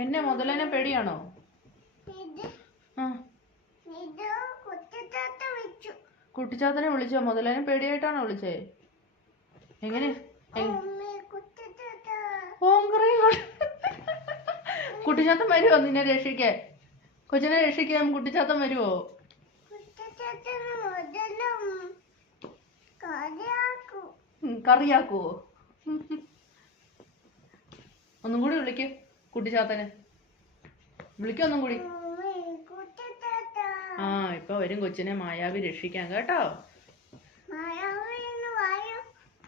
എന്നെ മുതലേനെ പേടിയാണോ? കുട്ടിച്ചാത്തനെ വിളിച്ചോ? മുതലേനെ പേടിയായിട്ടാണോ വിളിച്ചേ? എങ്ങനെ? കുട്ടിച്ചാത്തൻ വരുവോ നിന്നെ രക്ഷിക്കാൻ? കൊച്ചിനെ രക്ഷിക്കാൻ കുട്ടിച്ചാത്തൻ വരുവോ? കറിയാക്കുവോ? ഒന്നും കൂടി വിളിക്ക് കുട്ടിച്ചാത്തനെ. വിളിക്കൊന്നും കൂടി. ആ ഇപ്പൊ വരും കൊച്ചിനെ മായാവി രക്ഷിക്കാൻ കേട്ടോ.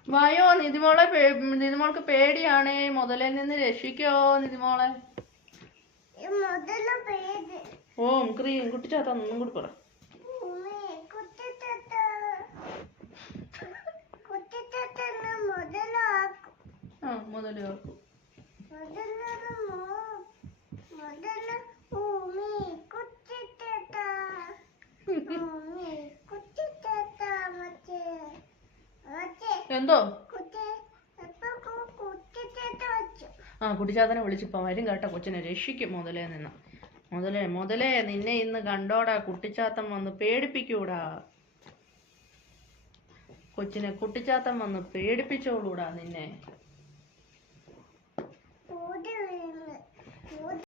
വായോ നിധിമോളെ. നിധിമോൾക്ക് പേടിയാണേ. മുതലേ നിന്ന് രക്ഷിക്കോ നിധിമോളെ. ഓം ക്രീം കുട്ടിച്ചാത്ത ഒന്നും കൂടി പറ. ആ മുതലാക്കും. എന്തോ? ആ കുട്ടിച്ചാത്തനെ വിളിച്ചിപ്പോ വരും കേട്ടോ. കൊച്ചിനെ രക്ഷിക്കും മുതലേ നിന്ന്. മുതലേ നിന്നെ ഇന്ന് കണ്ടോടാ. കുട്ടിച്ചാത്തൻ വന്ന് പേടിപ്പിക്കൂടാ. കൊച്ചിനെ കുട്ടിച്ചാത്തൻ വന്ന് പേടിപ്പിച്ചോളൂടാ നിന്നെ.